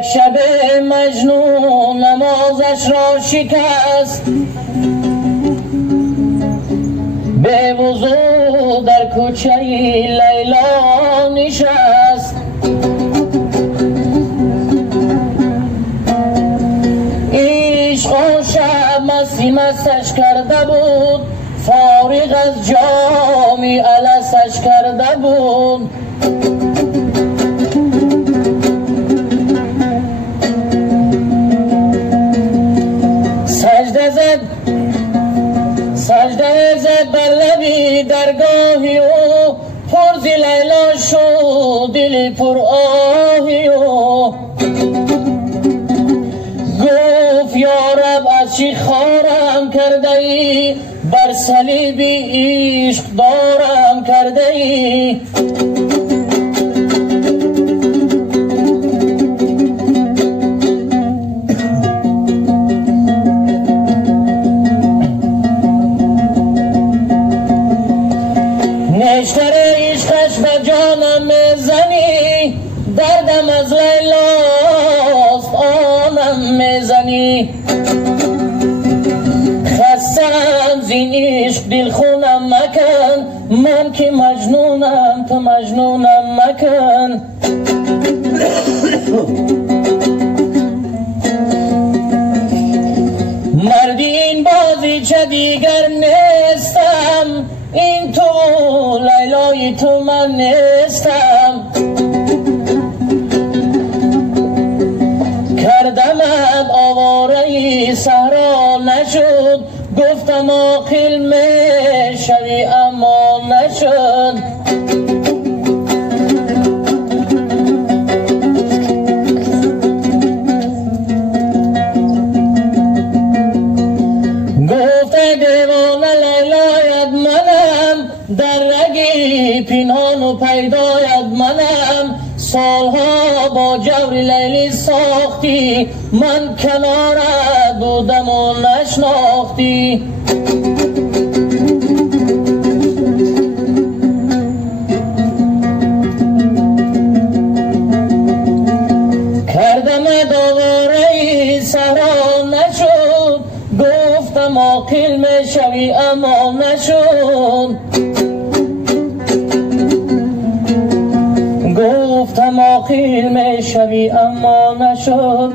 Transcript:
یک شب مجنون نمازش را شکست، به وضو در کوچه لیلا نشست. عشق آن شب مستی مستش کرده بود، فارغ از جامی الستش کرده بود. سجده زد بر لبی درگاهی و پر ز لیلا شد دل پر آهی و گفت یا رب از چی خارم کرده ای، بر صلیبی عشق دارم کرده ای. نشتر عشقش به جانم میزنی، دردم از لیلاست آنم میزنی. خستم زین عشق دل خونم مکن، من که مجنونم تو مجنونم مکن. مردی این بازی چه دیگر نیستم، این تو لیلای تو من نیستم. کردمت آواره صحرا نشد، گفتم عاقل میشوی اما نشد. در رگی پنهان و پیدایت منم، سالها با جور لیلی ساختی، من کنارت بودم و نشناختی. کردمت آواره صحرا نشد، گفتم عاقل میشوی اما نشد. گفتم عاقل میشوی اما نشد.